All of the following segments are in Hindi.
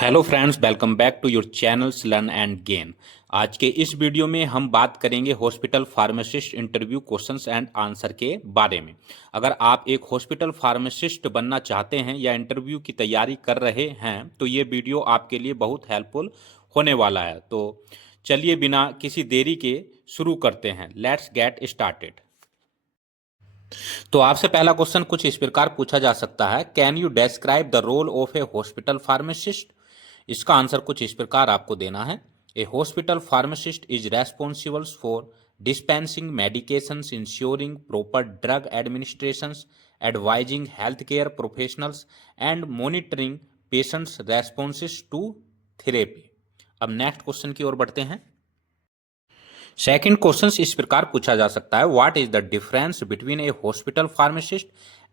Hello friends, welcome back to your channels learn and gain. आज के इस वीडियो में हम बात करेंगे hospital pharmacist interview questions and answer के बारे में। अगर आप एक हॉस्पिटल फार्मासिस्ट बनना चाहते हैं या इंटरव्यू की तैयारी कर रहे हैं तो ये वीडियो आपके लिए बहुत हेल्पफुल होने वाला है। तो चलिए बिना किसी देरी के शुरू करते हैं। Let's get started. तो आपसे पहला क्वेश्चन कुछ इस प्रकार पूछा जा सकता है, can you describe the role of a hospital pharmacist. इसका आंसर कुछ इस प्रकार आपको देना है। A hospital pharmacist is responsible for dispensing medications, ensuring proper drug administrations, advising health care professionals and monitoring patients responses to therapy. अब नेक्स्ट क्वेश्चन की ओर बढ़ते हैं। सेकंड क्वेश्चन इस प्रकार पूछा जा सकता है, what is the difference between a hospital pharmacist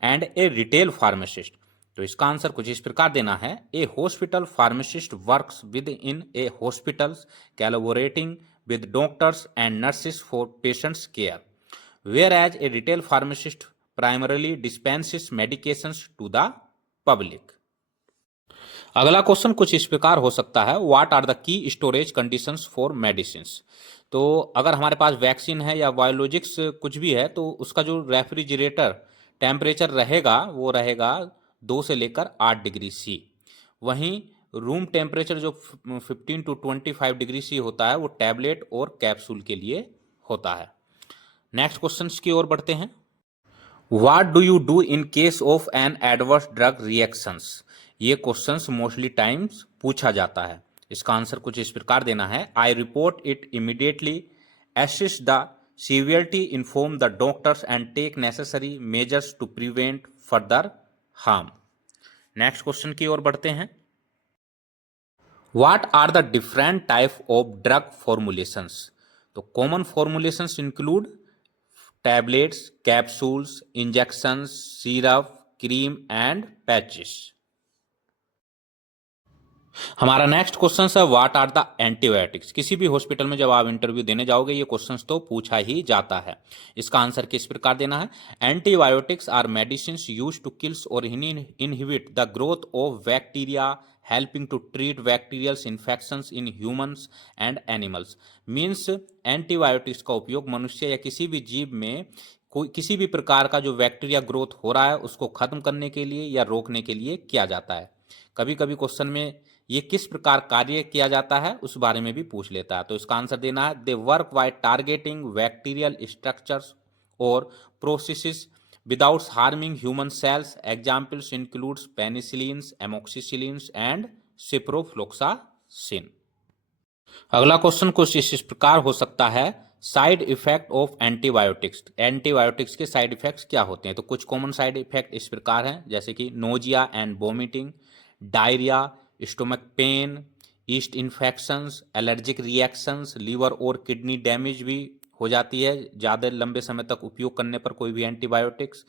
and a retail pharmacist. तो इसका आंसर कुछ इस प्रकार देना है। A hospital pharmacist works with in a hospitals collaborating with doctors and nurses for patients care, where as a retail pharmacist primarily dispenses medications to the public. अगला क्वेश्चन कुछ इस प्रकार हो सकता है, what are the key storage conditions for medicines. तो अगर हमारे पास वैक्सीन है या बायोलॉजिक्स कुछ भी है तो उसका जो रेफ्रिजरेटर टेम्परेचर रहेगा वो रहेगा 2 से लेकर 8 डिग्री सी। वहीं रूम टेम्परेचर जो 15 टू 25 डिग्री सी होता है वो टैबलेट और कैप्सूल के लिए होता है। नेक्स्ट क्वेश्चन की ओर बढ़ते हैं। What do you do in case of an adverse drug reactions. ये क्वेश्चंस मोस्टली टाइम्स पूछा जाता है। इसका आंसर कुछ इस प्रकार देना है, I report it immediately, assist the severity, inform the doctors and take necessary measures to prevent further harm. Next question की ओर बढ़ते हैं। What are the different type of drug formulations. तो common formulations include tablets, capsules, injections, syrup, cream and patches. हमारा नेक्स्ट क्वेश्चन है, व्हाट आर द एंटीबायोटिक्स। किसी भी हॉस्पिटल में जब आप इंटरव्यू देने जाओगे ये क्वेश्चंस तो पूछा ही जाता है। इसका आंसर किस प्रकार देना है, antibiotics are medicine used to kills और inhibit the growth of bacteria, helping to treat bacterial infections in humans and animals. Means antibiotics का उपयोग मनुष्य या किसी भी जीव में कोई किसी भी प्रकार का जो बैक्टीरिया ग्रोथ हो रहा है उसको खत्म करने के लिए या रोकने के लिए किया जाता है। कभी कभी क्वेश्चन में ये किस प्रकार कार्य किया जाता है उस बारे में भी पूछ लेता है। तो इसका आंसर देना है, they work by targeting bacterial structures और processes without harming human cells. Examples includes penicillins, amoxicillins and ciprofloxacin. अगला क्वेश्चन कुछ इस प्रकार हो सकता है, side effect of antibiotics. Antibiotics के साइड इफेक्ट्स क्या होते हैं। तो कुछ कॉमन साइड इफेक्ट इस प्रकार हैं, जैसे कि nausea and vomiting, diarrhoea, stomach pain, yeast infections, allergic reactions, liver और किडनी डैमेज भी हो जाती है ज़्यादा लंबे समय तक उपयोग करने पर कोई भी एंटीबायोटिक्स।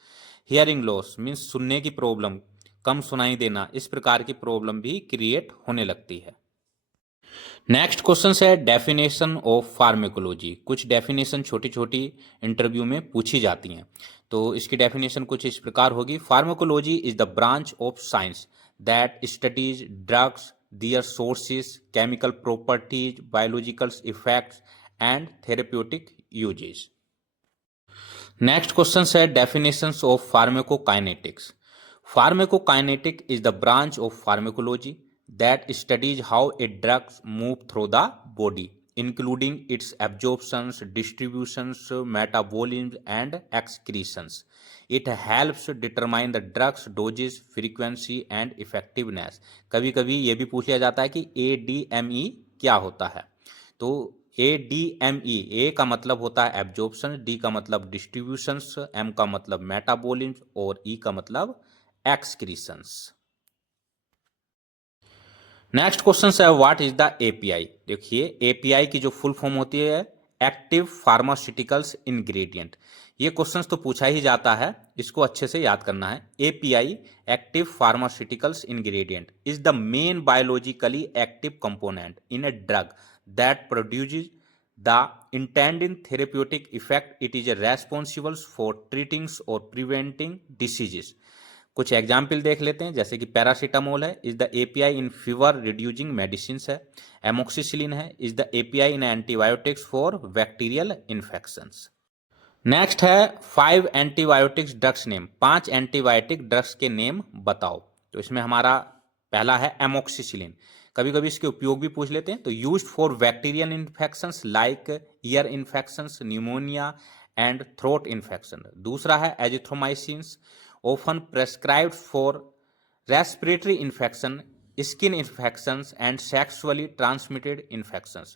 हियरिंग लॉस मीन्स सुनने की प्रॉब्लम, कम सुनाई देना, इस प्रकार की प्रॉब्लम भी क्रिएट होने लगती है। नेक्स्ट क्वेश्चन है, डेफिनेशन ऑफ फार्मेकोलॉजी। कुछ डेफिनेशन छोटी छोटी इंटरव्यू में पूछी जाती हैं। तो इसकी डेफिनेशन कुछ इस प्रकार होगी, pharmacology is the branch of science that studies drugs, their sources, chemical properties, biological effects and therapeutic uses. Next question है, definitions of pharmacokinetics. Pharmacokinetic is the branch of pharmacology that studies how a drugs move through the body, including its absorptions, distributions, metabolism and excretions. It helps determine the drugs dosage, frequency and effectiveness. कभी कभी ये भी पूछ लिया जाता है कि ADME क्या होता है। तो ADME, A का मतलब होता है एब्जॉर्प्शन, D का मतलब डिस्ट्रीब्यूशंस, M का मतलब मेटाबॉलिज्म और E का मतलब एक्सक्रीशंस। नेक्स्ट क्वेश्चन है, व्हाट इज द एपीआई। देखिए एपीआई की जो फुल फॉर्म होती है, एक्टिव फार्मास्यूटिकल्स इंग्रेडिएंट। ये क्वेश्चन तो पूछा ही जाता है, इसको अच्छे से याद करना है। API, active pharmaceuticals ingredient, is the main biologically active component in a drug that produces the intended therapeutic effect. It is responsible for treating और प्रिवेंटिंग डिसीजेस। कुछ एग्जाम्पल देख लेते हैं, जैसे कि पैरासीटामोल है, is the API in fever reducing medicine है। एमोक्सिसिलिन है, is the API in antibiotics for bacterial infections. Next है 5 antibiotics drugs name, 5 antibiotic drugs के नेम बताओ। तो इसमें हमारा पहला है एमोक्सिसिलिन। कभी कभी इसके उपयोग भी पूछ लेते हैं। तो used for bacterial infections like year infections, pneumonia and throat infection. दूसरा है एजिथ्रोमाइसिन्स, often prescribed for respiratory infection, skin infections and sexually transmitted infections.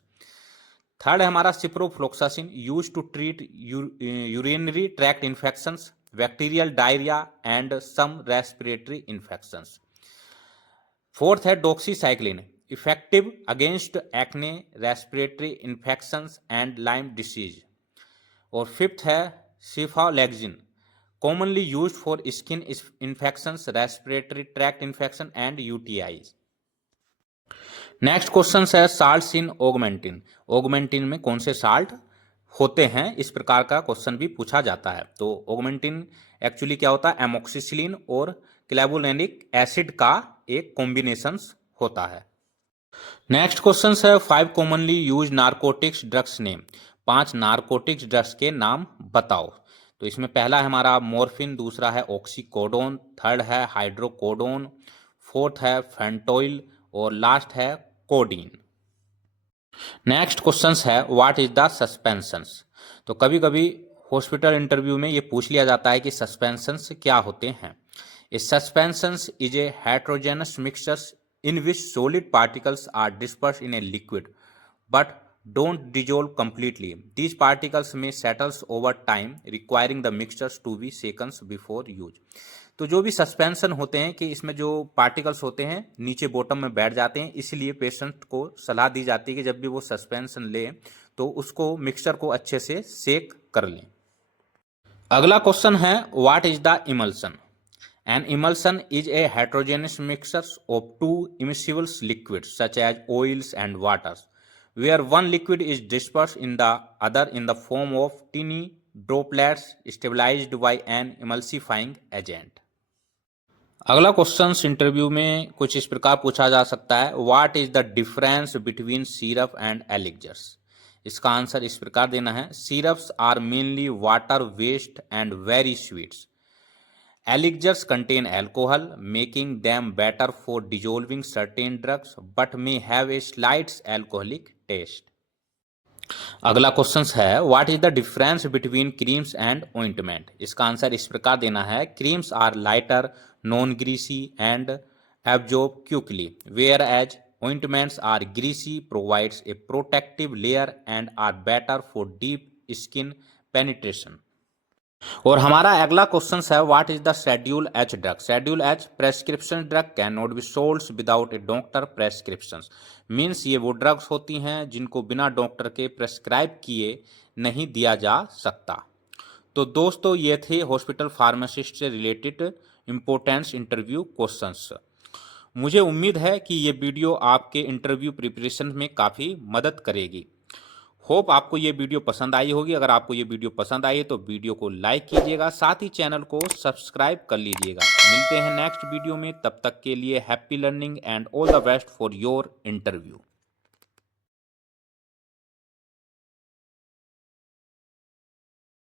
Third है हमारा ciprofloxacin, use to treat urinary tract infections, bacterial diarrhoea and some respiratory infections. Fourth है doxycycline, effective against acne, respiratory infections and Lyme disease. और फिफ्थ है cephalexin, commonly used for skin infections, respiratory tract infection and UTIs. Next question है साल्ट्स इन ऑगमेंटिन। ऑगमेंटिन में कौन से साल्ट होते हैं, इस प्रकार का क्वेश्चन भी पूछा जाता है। तो ऑगमेंटिन एक्चुअली क्या होता है, एमोक्सिसिलिन और क्लेवुलेनिक एसिड का एक कॉम्बिनेशन होता है। नेक्स्ट क्वेश्चन है 5 commonly use narcotics drugs name, 5 narcotics drugs के नाम बताओ। तो इसमें पहला है हमारा मॉर्फिन, दूसरा है ऑक्सीकोडोन, थर्ड है हाइड्रोकोडोन, फोर्थ है फेंटोइल और लास्ट है कोडीन। नेक्स्ट क्वेश्चन है व्हाट इज द सस्पेंशंस। तो कभी कभी हॉस्पिटल इंटरव्यू में ये पूछ लिया जाता है कि सस्पेंशंस क्या होते हैं। A suspensions is a heterogeneous mixtures in which solid particles are disperse in a liquid but don't dissolve completely. These particles may settle over time, requiring the mixtures to be shaken before use. तो जो भी सस्पेंशन होते हैं कि इसमें जो पार्टिकल्स होते हैं नीचे बॉटम में बैठ जाते हैं, इसलिए पेशेंट को सलाह दी जाती है कि जब भी वो सस्पेंशन ले तो उसको मिक्सचर को अच्छे से सेक कर लें। अगला क्वेश्चन है what is the emulsion. An emulsion is a heterogeneous mixture of two immiscible liquids such as oils and waters, where one liquid is dispersed in the other in the form of tiny droplets stabilized by an emulsifying agent. अगला क्वेश्चन इंटरव्यू में कुछ इस प्रकार पूछा जा सकता है what is the difference between syrup and elixirs. इसका आंसर इस प्रकार देना है syrups are mainly water based and very sweets. Elixirs contain alcohol, making them better for dissolving certain drugs, but may have a slight alcoholic taste. अगला क्वेश्चन है what is the difference between creams and ointment. इसका आंसर इस प्रकार देना है creams are lighter, non greasy and absorb quickly, whereas ointments are greasy, provides a protective layer and are better for deep skin penetration. और हमारा अगला क्वेश्चन है what is the schedule H drug. Schedule H prescription drug can not be sold without a doctor prescription. Means ये वो ड्रग्स होती हैं जिनको बिना डॉक्टर के प्रेस्क्राइब किए नहीं दिया जा सकता। तो दोस्तों ये थे हॉस्पिटल फार्मासिस्ट से रिलेटेड इंपॉर्टेंट इंटरव्यू क्वेश्चंस। मुझे उम्मीद है कि ये वीडियो आपके इंटरव्यू प्रिपरेशन में काफ़ी मदद करेगी। होप आपको ये वीडियो पसंद आई होगी। अगर आपको ये वीडियो पसंद आई है तो वीडियो को लाइक कीजिएगा, साथ ही चैनल को सब्सक्राइब कर लीजिएगा। मिलते हैं नेक्स्ट वीडियो में, तब तक के लिए happy learning and all the best for your interview.